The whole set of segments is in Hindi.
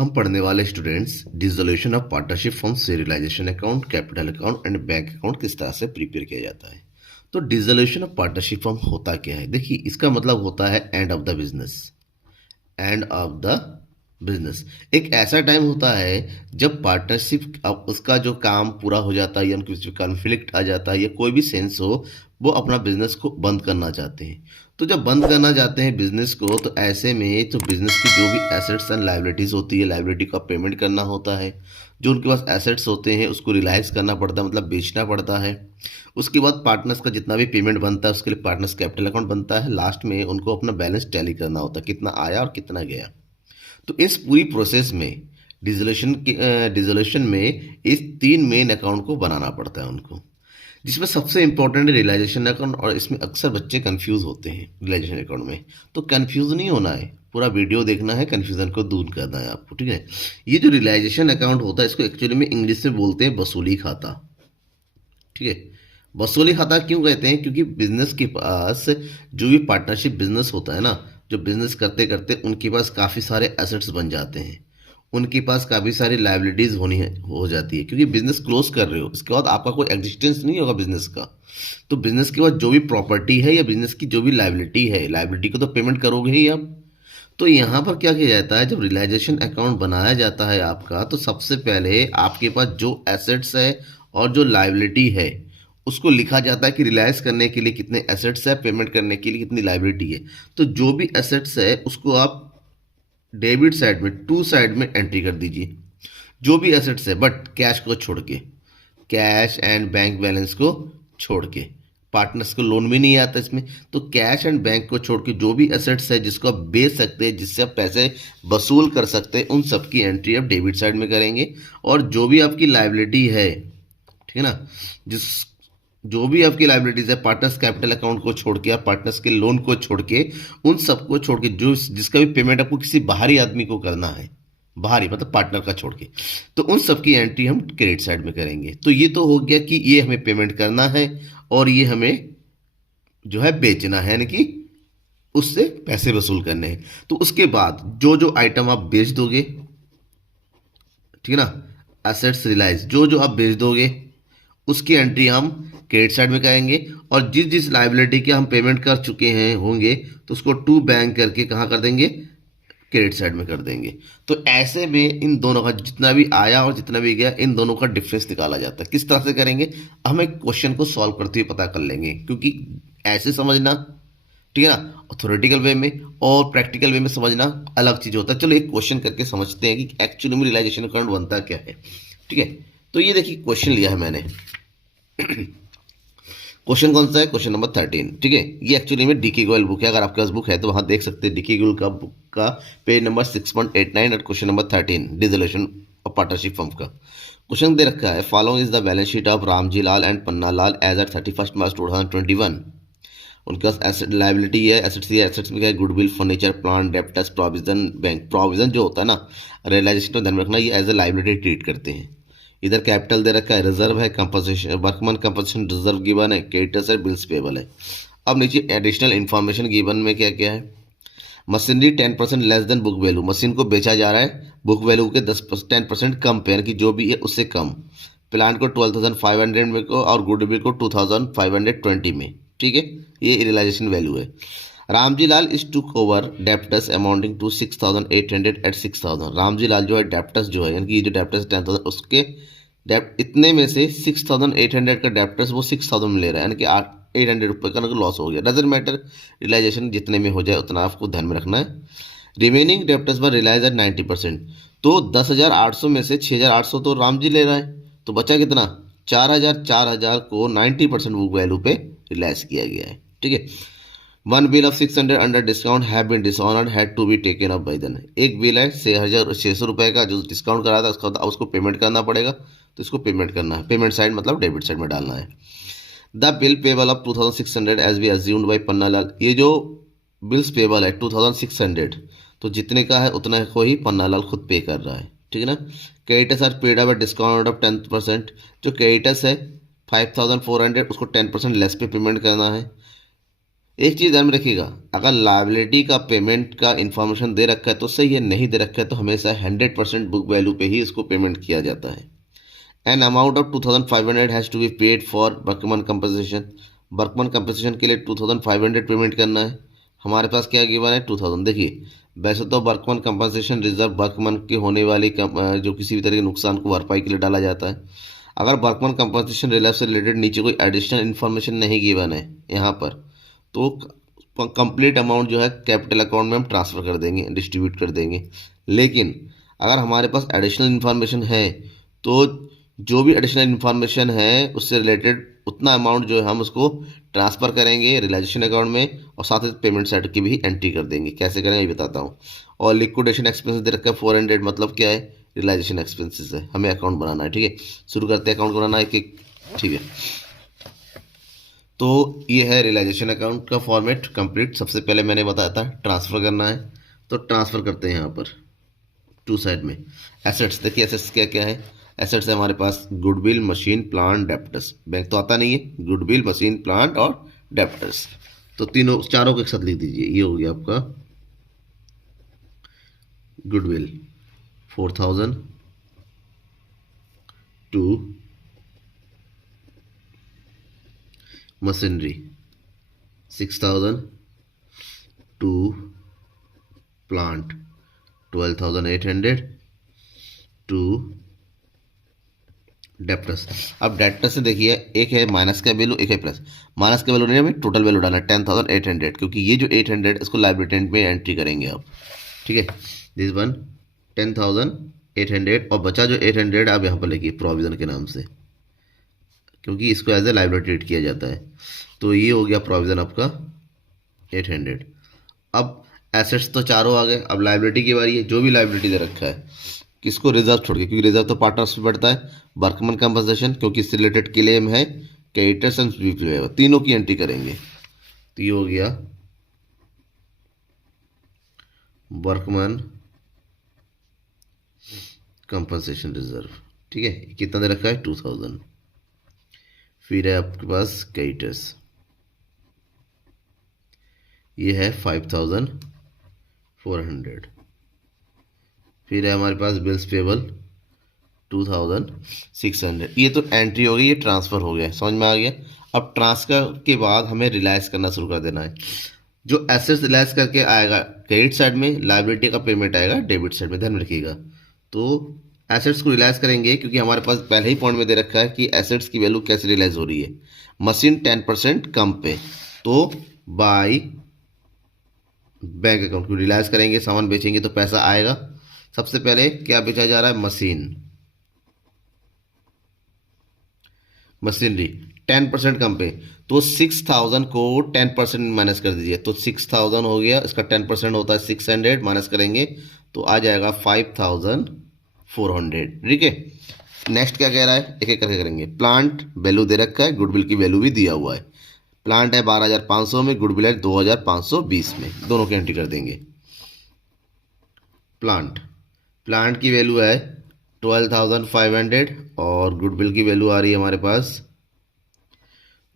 हम पढ़ने वाले students dissolution of partnership form serialisation account, capital account and bank account किस तरह से प्रिपेयर किया जाता है। तो डिसोल्यूशन ऑफ पार्टनरशिप फॉर्म होता क्या है? देखिए, इसका मतलब होता है end of the business. End of the business एक ऐसा टाइम होता है जब पार्टनरशिप उसका जो काम पूरा हो जाता है या उनके बीच में कॉन्फ्लिक्ट आ जाता है या कोई भी सेंस हो, वो अपना बिजनेस को बंद करना चाहते हैं। तो जब बंद करना चाहते हैं बिजनेस को, तो ऐसे में तो बिजनेस की जो भी एसेट्स एंड लाइबिलिटीज़ होती है, लाइबिलिटी का पेमेंट करना होता है। जो उनके पास एसेट्स होते हैं उसको रिलाइज करना पड़ता है, मतलब बेचना पड़ता है। उसके बाद पार्टनर्स का जितना भी पेमेंट बनता है उसके लिए पार्टनर्स कैपिटल अकाउंट बनता है। लास्ट में उनको अपना बैलेंस टैली करना होता है, कितना आया और कितना गया। तो इस पूरी प्रोसेस में डिसोल्यूशन में इस 3 मेन अकाउंट को बनाना पड़ता है उनको, जिसमें सबसे इंपॉर्टेंट है रियलाइजेशन अकाउंट। और इसमें अक्सर बच्चे कंफ्यूज होते हैं रियलाइजेशन अकाउंट में। तो कंफ्यूज नहीं होना है, पूरा वीडियो देखना है, कंफ्यूजन को दूर करना है आपको, ठीक है। ये जो रियलाइजेशन अकाउंट होता है इसको एक्चुअली में इंग्लिश में बोलते हैं वसूली खाता, ठीक है। वसूली खाता क्यों कहते हैं? क्योंकि बिजनेस के पास जो भी पार्टनरशिप बिजनेस होता है ना, जो बिजनेस करते करते उनके पास काफ़ी सारे एसेट्स बन जाते हैं, उनके पास काफ़ी सारी लाइबिलिटीज़ हो जाती है, क्योंकि बिजनेस क्लोज कर रहे हो, इसके बाद आपका कोई एग्जिस्टेंस नहीं होगा बिजनेस का। तो बिजनेस के बाद जो भी प्रॉपर्टी है या बिजनेस की जो भी लाइबिलिटी है, लाइबिलिटी को तो पेमेंट करोगे ही आप। तो यहाँ पर क्या किया जाता है, जब रियलाइजेशन अकाउंट बनाया जाता है आपका, तो सबसे पहले आपके पास जो एसेट्स है और जो लाइबिलिटी है उसको लिखा जाता है कि रिलाइज करने के लिए कितने एसेट्स है, पेमेंट करने के लिए कितनी लाइबिलिटी है। तो जो भी एसेट्स है उसको आप डेबिट साइड में, टू साइड में एंट्री कर दीजिए, जो भी एसेट्स है, बट कैश को छोड़ के, कैश एंड बैंक बैलेंस को छोड़ के। पार्टनर्स को लोन भी नहीं आता इसमें। तो कैश एंड बैंक को छोड़ के जो भी एसेट्स है जिसको आप बेच सकते हैं, जिससे आप पैसे वसूल कर सकते हैं, उन सब की एंट्री आप डेबिट साइड में करेंगे। और जो भी आपकी लाइबिलिटी है, ठीक है ना, जिस जो भी आपकी लाइबिलिटीज है, पार्टनर्स कैपिटल अकाउंट को छोड़ के, पार्टनर्स के लोन को छोड़ के, उन सबको छोड़ के, जो जिसका भी पेमेंट आपको किसी बाहरी आदमी को करना है, बाहरी मतलब पार्टनर का छोड़ के, तो उन सब की एंट्री हम क्रेडिट साइड में करेंगे। तो ये तो हो गया कि ये हमें पेमेंट करना है और ये हमें जो है बेचना है, यानी कि उससे पैसे वसूल करने हैं। तो उसके बाद जो जो आइटम आप बेच दोगे, ठीक है ना, एसेट्स रिलाइज जो जो आप बेच दोगे उसकी एंट्री हम क्रेडिट साइड में करेंगे। और जिस जिस लाइबिलिटी के हम पेमेंट कर चुके हैं होंगे, तो उसको टू बैंक करके कहाँ कर देंगे? क्रेडिट साइड में कर देंगे। तो ऐसे में इन दोनों का जितना भी आया और जितना भी गया, इन दोनों का डिफरेंस निकाला जाता है। किस तरह से करेंगे? हम एक क्वेश्चन को सॉल्व करते हुए पता कर लेंगे, क्योंकि ऐसे समझना, ठीक है ना, थ्योरेटिकल वे में और प्रैक्टिकल वे में समझना अलग चीज़ होता है। चलो एक क्वेश्चन करके समझते हैं कि एक्चुअली में रियलाइजेशन अकाउंट बनता क्या है, ठीक है। तो ये देखिए क्वेश्चन लिया है मैंने। क्वेश्चन कौन सा है? क्वेश्चन नंबर 13, ठीक है। ये एक्चुअली में डीके गोयल बुक है, अगर आपके पास बुक है तो वहां देख सकते हैं। डीके गोयल का बुक का पेज नंबर 6.89 और question number 13 dissolution of partnership firm का क्वेश्चन दे रखा है। Following is the balance sheet of Ramji Lal and Panna Lal as at 31 March 2021। उनके पास एसेट लाइबिलिटी है, एसेट्स है, एसेट्स में क्या है? Goodwill, furniture, plant, debtors, provision, bank. Provision जो होता है ना, रियलाइजेशन में ध्यान में रखना, ये एज ए लाइबिलिटी ट्रीट करते हैं। इधर कैपिटल दे रखा है, रिजर्व है, compensation, workman compensation reserve given है, क्रेडिटर्स है, बिल्स पेबल है। अब नीचे एडिशनल इन्फॉर्मेशन गिवन में क्या क्या है? Machinery 10% less than book value, machine को बेचा जा रहा है बुक वैल्यू के 10% कम पे, यानी कि जो भी है उससे कम। प्लांट को 12,500 में को और गुडविल को 2,520 में, ठीक है। ये रियलाइजेशन वैल्यू है। Ramji Lal is took over debtors amounting to 6,800 at 6,000। Ramji Lal जो है डेप्टर्स जो है, यानी कि ये जो डेप्टर्स 10,000 उसके डेप्ट इतने में से 6,800 का डेप्टर्स वो 6,000 में ले रहा है, यानी कि 800 रुपये का लॉस हो गया। डजंट मैटर, रियलाइजेशन जितने में हो जाए उतना आपको ध्यान में रखना है। रिमेनिंग डेप्टर्स पर रिलाइज एट 90%। तो 10,800 में से 6,800 तो रामजी ले रहा है, तो बचा कितना? 4,000 को 90% बुक वैल्यू पे रिलाइज किया गया है, ठीक है। One bill of 600 under discount have been dishonoured had to be taken up by them. एक बिल है 6,600 रुपये का जो डिस्काउंट करा था, उसको पेमेंट करना पड़ेगा। तो इसको पेमेंट करना है, पेमेंट साइड मतलब डेबिट साइड में डालना है। The bill payable of 2,600 as be assumed by Panna Lal. ये जो बिल्स पेबल है 2,600, तो जितने का है उतना को ही पन्ना लाल खुद पे कर रहा है, ठीक है ना। Creditors are paid up discount of 10%। जो क्रेडिटर्स है 5,400 उसको 10% लेस पे पेमेंट करना है। एक चीज़ ध्यान में रखिएगा, अगर लायबिलिटी का पेमेंट का इन्फॉर्मेशन दे रखा है तो सही है, नहीं दे रखा है तो हमेशा 100% बुक वैल्यू पे ही इसको पेमेंट किया जाता है। An amount of 2500 has to be paid for workman compensation. Workman compensation के लिए 2500 पेमेंट करना है। हमारे पास क्या गिवन है 2000। देखिए वैसे तो वर्कमैन कंपनसेशन रिजर्व वर्कमैन की होने वाली जो किसी भी तरह के नुकसान को भरपाई के लिए डाला जाता है। अगर वर्कमैन कंपनसेशन रिजर्व से रिलेटेड नीचे कोई एडिशनल इन्फॉर्मेशन नहीं गिवन है यहाँ पर, तो कंप्लीट अमाउंट जो है कैपिटल अकाउंट में हम ट्रांसफ़र कर देंगे, डिस्ट्रीब्यूट कर देंगे। लेकिन अगर हमारे पास एडिशनल इन्फॉर्मेशन है तो जो भी एडिशनल इन्फॉर्मेशन है उससे रिलेटेड उतना अमाउंट जो है हम उसको ट्रांसफ़र करेंगे रियलाइजेशन अकाउंट में, और साथ ही पेमेंट साइड की भी एंट्री कर देंगे। कैसे करेंगे ये बताता हूँ। और लिक्विडेशन एक्सपेंसेस दे रखा है 400, मतलब क्या है, रियलाइजेशन एक्सपेंसेस है, हमें अकाउंट बनाना है। ठीक है, शुरू करते हैं अकाउंट बनाना एक एक। ठीक है, तो ये है रियलाइजेशन अकाउंट का फॉर्मेट कंप्लीट। सबसे पहले मैंने बताया था ट्रांसफ़र करना है, तो ट्रांसफ़र करते हैं यहाँ पर टू साइड में। एसेट्स, देखिए एसेट्स क्या क्या है। एसेट्स है हमारे पास goodwill, machine, plant, debtors. Bank तो आता नहीं है, गुडविल, मशीन, प्लांट और डेप्टर्स, तो तीनों चारों को एक साथ लिख दीजिए। ये हो गया आपका goodwill 4000 to machinery 6000 to plant 12800 to debtors. अब डेप्टर्स से देखिए एक है माइनस का वैल्यू, एक है प्लस। माइनस का वैल्यू नहीं, हमें टोटल वैल्यू डालना है 10800, क्योंकि ये जो 800 इसको लाइबिलिटी में एंट्री करेंगे आप। ठीक है, दिस वन 10800, और बचा जो 800 आप यहाँ पर लिखिए प्रोविज़न के नाम से, क्योंकि इसको एज ए लाइबिलिटी ट्रीट किया जाता है। तो ये हो गया प्रोविज़न आपका 800। अब एसेट्स तो चारों आ गए, अब लाइबिलिटी की बारी है। जो भी लाइबिलिटी दे रखा है, किसको, रिजर्व छोड़ के, क्योंकि रिजर्व तो पार्टनर्स में बढ़ता है। वर्कमैन कंपनसेशन क्योंकि इससे रिलेटेड क्लेम है, क्रेडिटर्स एंड स्वीप, तीनों की एंट्री करेंगे। तो ये हो गया वर्कमैन कंपनसेशन रिजर्व। ठीक है, कितना दे रखा है 2000। फिर है आपके पास क्रेडिटर्स, ये है 5400। फिर है हमारे पास बिल्स पेबल 2600। ये तो एंट्री हो गई, ये ट्रांसफ़र हो गया, समझ में आ गया। अब ट्रांसफ़र के बाद हमें रिलाइज करना शुरू कर देना है। जो एसेट्स रिलाइज करके आएगा क्रेडिट साइड में, लायबिलिटी का पेमेंट आएगा डेबिट साइड में, ध्यान में रखिएगा। तो एसेट्स को रिलाइज करेंगे क्योंकि हमारे पास पहले ही पॉइंट में दे रखा है कि एसेट्स की वैल्यू कैसे रिलाइज हो रही है। मशीन 10% कम पे, तो बाई बैंक अकाउंट को रिलाइज करेंगे, सामान बेचेंगे तो पैसा आएगा। सबसे पहले क्या बेचा जा रहा है, मशीनरी 10% कम पे, तो 6000 को 10% माइनस कर दीजिए, तो 6000 हो गया, इसका 10% होता है 600, माइनस करेंगे तो आ जाएगा 5400। ठीक है, नेक्स्ट क्या कह रहा है, एक एक करके करेंगे। प्लांट वैल्यू दे रखा है, गुडविल की वैल्यू भी दिया हुआ है। प्लांट है 12500 में, गुडविल है 2520 में, दोनों की एंट्री कर देंगे। प्लांट की वैल्यू है 12500 और गुडविल की वैल्यू आ रही है हमारे पास,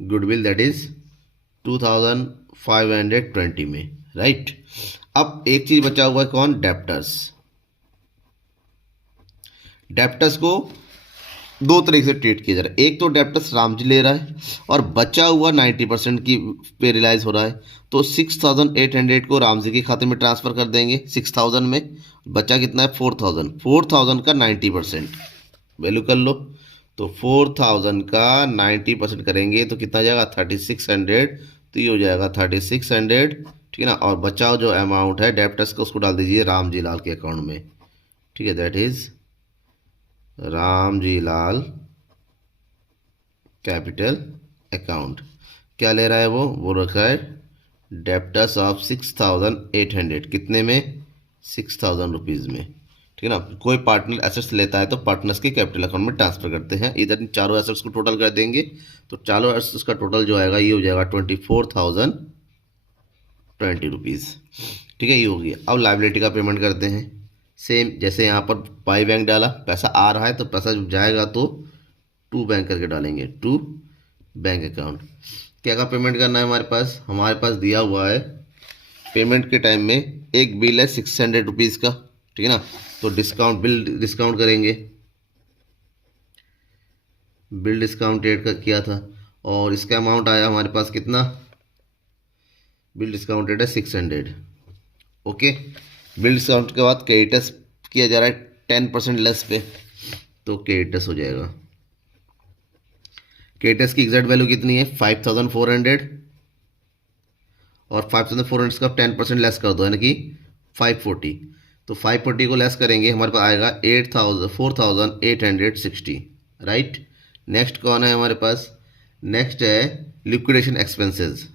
गुडविल दैट इज 2520 में, राइट। अब एक चीज बचा हुआ है, कौन, डेप्टर्स को दो तरीके से ट्रीट किया जा रहा है। एक तो डेप्टर्स रामजी ले रहा है और बचा हुआ 90% की पे रिलाइज हो रहा है, तो 6800 को रामजी के खाते में ट्रांसफ़र कर देंगे 6000 में। बचा कितना है 4000 का 90% वैल्यू कर लो, तो 4000 का 90% करेंगे तो कितना जाएगा 3600, तो ये हो जाएगा 3600। ठीक है ना, और बचाओ जो अमाउंट है डेप्टर्स का उसको डाल दीजिए रामजी लाल के अकाउंट में। ठीक है, that is Ramji Lal capital account. क्या ले रहा है वो रखा है डेप्टर्स ऑफ 6800, कितने में, 6000 रुपीज़ में। ठीक है ना, कोई पार्टनर एसेट्स लेता है तो पार्टनर्स के कैपिटल अकाउंट में ट्रांसफर करते हैं। इधर इन चारों एसेट्स को टोटल कर देंगे, तो चारों एसेट्स का टोटल जो आएगा ये हो जाएगा 24020 रुपीज़। ठीक है, ये हो गया। अब लाइबिलिटी का पेमेंट करते हैं, सेम जैसे यहाँ पर बाई बैंक डाला, पैसा आ रहा है तो पैसा जब जाएगा तो टू बैंक करके डालेंगे, टू बैंक अकाउंट। क्या का पेमेंट करना है हमारे पास दिया हुआ है पेमेंट के टाइम में एक बिल है 600 रुपीज़ का, ठीक है ना। तो बिल डिस्काउंट करेंगे, बिल डिस्काउंट एड कर किया था और इसका अमाउंट आया हमारे पास कितना, बिल डिस्काउंटेड है 600। ओके, बिल डिस्काउंट के बाद क्रेडिटस किया जा रहा है 10% लेस पे, तो क्रेडिटस हो जाएगा। क्रेडिटस की एग्जैक्ट वैल्यू कितनी है 5400 और 5400 का 10% लेस कर दो यानी कि 540। तो 540 को लेस करेंगे हमारे पास आएगा 4860, राइट। नेक्स्ट कौन है हमारे पास, नेक्स्ट है लिक्विडेशन एक्सपेंसेस।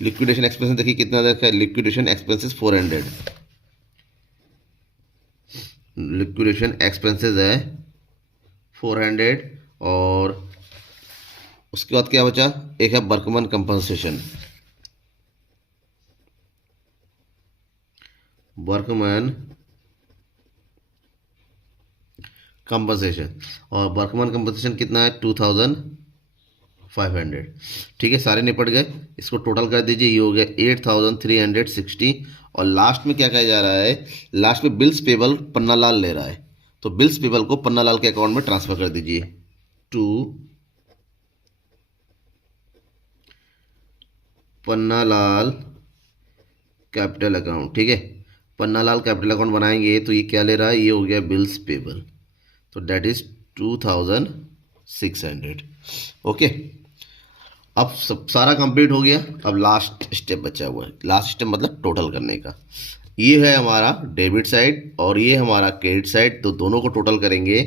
लिक्विडेशन एक्सपेंसेस देखिए कितना रखा है, लिक्विडेशन एक्सपेंसेस 400, लिक्विडेशन एक्सपेंसेस है 400। और उसके बाद क्या बचा, एक है वर्कमैन कंपनसेशन, वर्कमैन कंपनसेशन, और वर्कमैन कंपनसेशन कितना है 2500। ठीक है, सारे निपट गए, इसको टोटल कर दीजिए, ये हो गया 8360। और लास्ट में क्या कहा जा रहा है, लास्ट में बिल्स पेबल पन्नालाल ले रहा है, तो बिल्स पेबल को पन्नालाल के अकाउंट में ट्रांसफर कर दीजिए टू पन्नालाल कैपिटल अकाउंट। ठीक है, पन्नालाल कैपिटल अकाउंट बनाएंगे तो ये क्या ले रहा है, ये हो गया बिल्स पेबल, तो दैट इज 2600। ओके, अब सब सारा कंप्लीट हो गया, अब लास्ट स्टेप बचा हुआ है, लास्ट स्टेप मतलब टोटल करने का। ये है हमारा डेबिट साइड और ये हमारा क्रेडिट साइड, तो दोनों को टोटल करेंगे।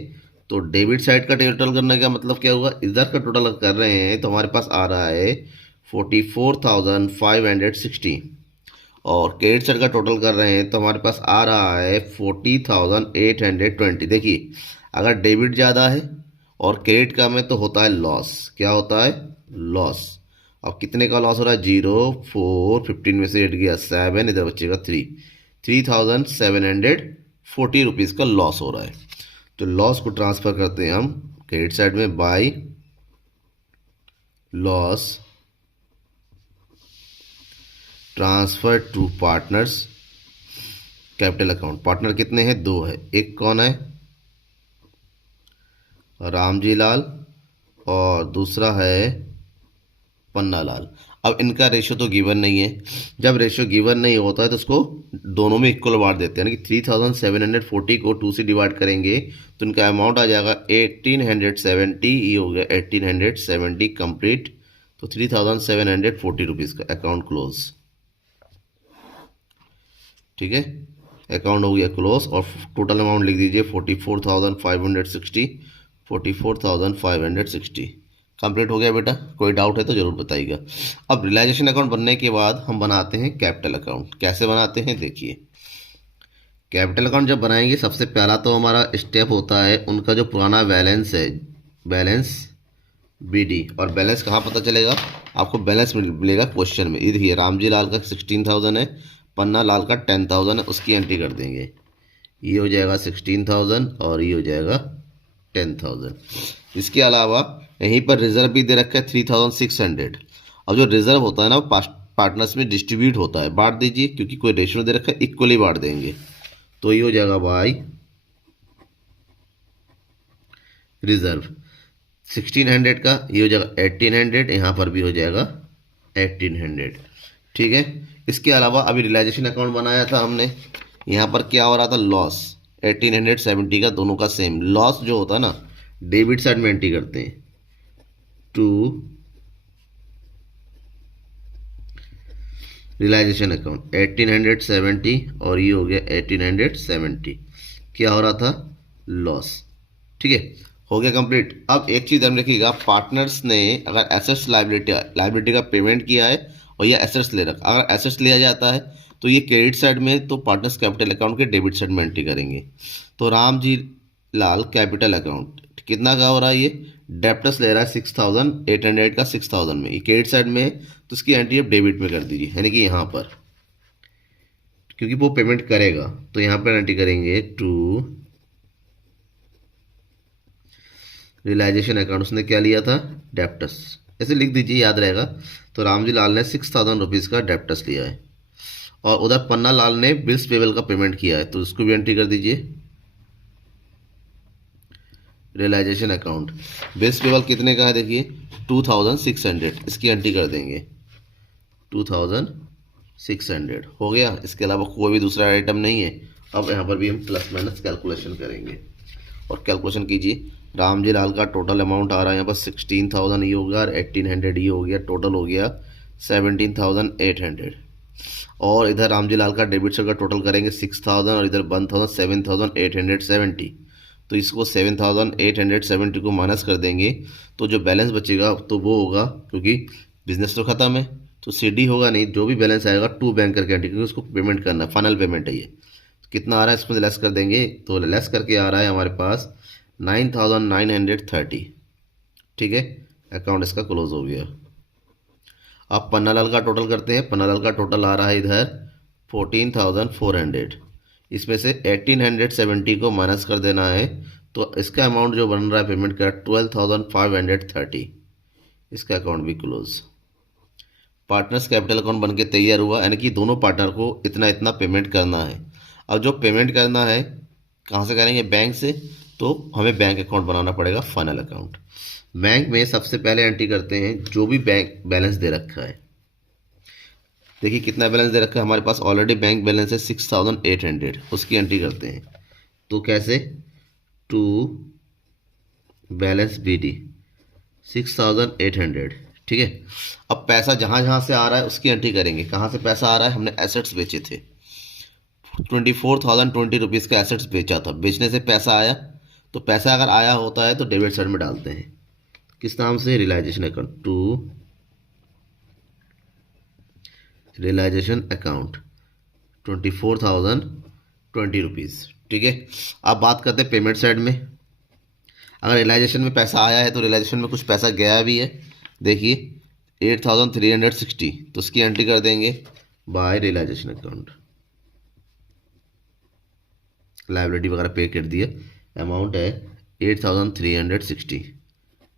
तो डेबिट साइड का टोटल करने का मतलब क्या हुआ, इधर का टोटल कर रहे हैं तो हमारे पास आ रहा है 44,560 और क्रेडिट साइड का टोटल कर रहे हैं तो हमारे पास आ रहा है 40,820। देखिए, अगर डेबिट ज़्यादा है और क्रेडिट कम है तो होता है लॉस। क्या होता है, लॉस। अब कितने का लॉस हो रहा है, 0, 4, 15 में से 8 गया 7, इधर बचेगा 3,740 रुपीज़ का लॉस हो रहा है। तो लॉस को ट्रांसफ़र करते हैं हम क्रेडिट साइड में by loss transfer to partners capital account. Partner कितने हैं, 2 है, एक कौन है रामजी लाल और दूसरा है पन्नालाल। अब इनका रेशियो तो गिवन नहीं है, जब रेशियो गिवन नहीं होता है तो उसको दोनों में इक्वल बांट देते हैं, यानी कि 3740 को 2 से डिवाइड करेंगे तो इनका अमाउंट आ जाएगा 1870। ये हो गया 1870 कंप्लीट, तो 3740 रुपीज़ का अकाउंट क्लोज। ठीक है, अकाउंट हो गया क्लोज और टोटल अमाउंट लिख दीजिए 44,560, 44,560 कंप्लीट हो गया बेटा। कोई डाउट है तो ज़रूर बताइएगा। अब रियलाइजेशन अकाउंट बनने के बाद हम बनाते हैं कैपिटल अकाउंट। कैसे बनाते हैं देखिए, कैपिटल अकाउंट जब बनाएंगे सबसे पहला तो हमारा स्टेप होता है उनका जो पुराना बैलेंस है, बैलेंस BD। और बैलेंस कहाँ पता चलेगा आपको, बैलेंस मिलेगा क्वेश्चन में। ये देखिए रामजी लाल का 16,000 है, पन्ना लाल का 10,000 है, उसकी एंट्री कर देंगे। ये हो जाएगा 16,000 और ये हो जाएगा 10,000। इसके अलावा यहीं पर रिजर्व भी दे रखा है 3,600। अब जो रिजर्व होता है ना पार्टनर्स में डिस्ट्रीब्यूट होता है, बांट दीजिए, क्योंकि कोई रेशियो दे रखा है, इक्वली बांट देंगे। तो ये हो जाएगा बाई रिजर्व 1600 का, ये हो जाएगा 1800, यहाँ पर भी हो जाएगा 1800। ठीक है, इसके अलावा अभी रियलाइजेशन अकाउंट बनाया था हमने, यहाँ पर क्या हो रहा था, लॉस 1870 का, दोनों का सेम। लॉस जो होता है ना डेबिट साइड में एंट्री करते हैं टू रियलाइजेशन अकाउंट 1870 और ये हो गया 1870। क्या हो रहा था, लॉस। ठीक है, हो गया कंप्लीट। अब एक चीज़ ध्यान रखिएगा, पार्टनर्स ने अगर एसेट्स लाइबिलिटी का पेमेंट किया है और यह एसेट्स ले रखा, अगर एसेट्स लिया जाता है तो ये क्रेडिट साइड में, तो पार्टनर्स कैपिटल अकाउंट के डेबिट साइड में एंट्री करेंगे। तो राम जी लाल कैपिटल अकाउंट कितना का हो रहा है, ये डेप्टर्स ले रहा है 6,800 का 6,000 में, ये क्रेडिट साइड में है तो उसकी एंट्री अब डेबिट में कर दीजिए, यानी कि यहाँ पर, क्योंकि वो पेमेंट करेगा तो यहाँ पर एंट्री करेंगे टू रियलाइजेशन अकाउंट उसने क्या लिया था, डेप्टस, ऐसे लिख दीजिए याद रहेगा। तो रामजी लाल ने 6,000 रुपीज़ का डेप्टस लिया है, और उधर पन्ना लाल ने बिल्स पेबल का पेमेंट किया है, तो उसको भी एंट्री कर दीजिए रियलाइजेशन अकाउंट। बिल्स पेबल कितने का है देखिए 2,600, इसकी एंट्री कर देंगे 2,600 हो गया। इसके अलावा कोई भी दूसरा आइटम नहीं है। अब यहाँ पर भी हम प्लस माइनस कैलकुलेशन करेंगे, और कैलकुलेशन कीजिए। रामजी लाल का टोटल अमाउंट आ रहा है यहाँ पर 16,000 ये हो गया, और 1,800 ये हो गया, टोटल हो गया 17,800। और इधर रामजी लाल का डेबिट साइड का टोटल करेंगे 6,000, और इधर 1,000 7,870। तो इसको 7,870 को माइनस कर देंगे, तो जो बैलेंस बचेगा तो वो होगा, क्योंकि बिजनेस तो ख़त्म है तो सीडी होगा नहीं, जो भी बैलेंस आएगा टू बैंक करके एंट्री, क्योंकि उसको पेमेंट करना है, फाइनल पेमेंट है ये। तो कितना आ रहा है इसमें लेस कर देंगे, तो लेस करके आ रहा है हमारे पास 9,930। ठीक है, अकाउंट इसका क्लोज हो गया। अब पन्नालाल का टोटल करते हैं। पन्नालाल का टोटल आ रहा है इधर 14,400, इसमें से 1,870 को माइनस कर देना है, तो इसका अमाउंट जो बन रहा है पेमेंट का 12,530। इसका अकाउंट भी क्लोज। पार्टनर्स कैपिटल अकाउंट बन के तैयार हुआ, यानी कि दोनों पार्टनर को इतना इतना पेमेंट करना है। अब जो पेमेंट करना है कहाँ से करेंगे, बैंक से, तो हमें बैंक अकाउंट बनाना पड़ेगा, फाइनल अकाउंट। बैंक में सबसे पहले एंट्री करते हैं जो भी बैंक बैलेंस दे रखा है। देखिए कितना बैलेंस दे रखा है हमारे पास, ऑलरेडी बैंक बैलेंस है 6,800, उसकी एंट्री करते हैं। तो कैसे, टू बैलेंस बी डी 6,800। ठीक है, अब पैसा जहाँ जहाँ से आ रहा है उसकी एंट्री करेंगे। कहाँ से पैसा आ रहा है, हमने एसेट्स बेचे थे, 24,020 का एसेट्स बेचा था, बेचने से पैसा आया। तो पैसा अगर आया होता है तो डेबिट साइड में डालते हैं, किस नाम से, realisation account, to realisation account 24,020 rupees. ठीक है, अब बात करते हैं पेमेंट साइड में। अगर रियलाइजेशन में पैसा आया है तो रियलाइजेशन में कुछ पैसा गया भी है, देखिए 8,360, तो उसकी एंट्री कर देंगे बाय रियलाइजेशन अकाउंट। लाइबिलिटी वगैरह पे कर दिए, अमाउंट है 8,360।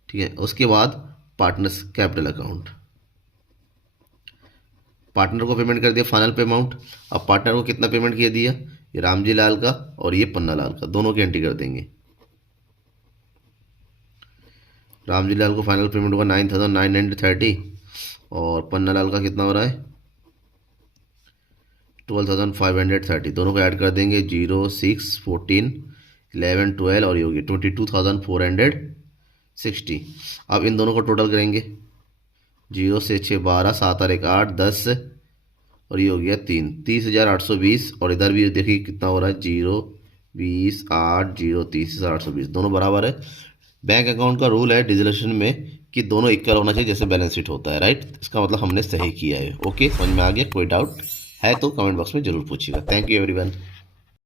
ठीक है, उसके बाद पार्टनर्स कैपिटल अकाउंट, पार्टनर को पेमेंट कर दिया फाइनल पे अमाउंट। अब पार्टनर को कितना पेमेंट किया दिया, ये रामजी लाल का और ये पन्ना लाल का, दोनों की एंट्री कर देंगे। रामजी लाल को फाइनल पेमेंट होगा 9,930, और पन्ना लाल का कितना हो रहा है 12,530, दोनों को ऐड कर देंगे 0, 6, 14, 11, 12, और ये होगी 22,460। अब इन दोनों को टोटल करेंगे, 0 से 6 12, 7 और 1 8, 10, और ये हो गया 3, 30,820। और इधर भी देखिए कितना हो रहा है 0, 20, 8, 0, 30,820, दोनों बराबर है। बैंक अकाउंट का रूल है डिसोल्यूशन में कि दोनों इक्वल होना चाहिए जैसे बैलेंस शीट होता है, राइट। इसका मतलब हमने सही किया है। ओके, समझ में आ गया, कोई डाउट है तो कमेंट बॉक्स में जरूर पूछिएगा। Thank you everyone.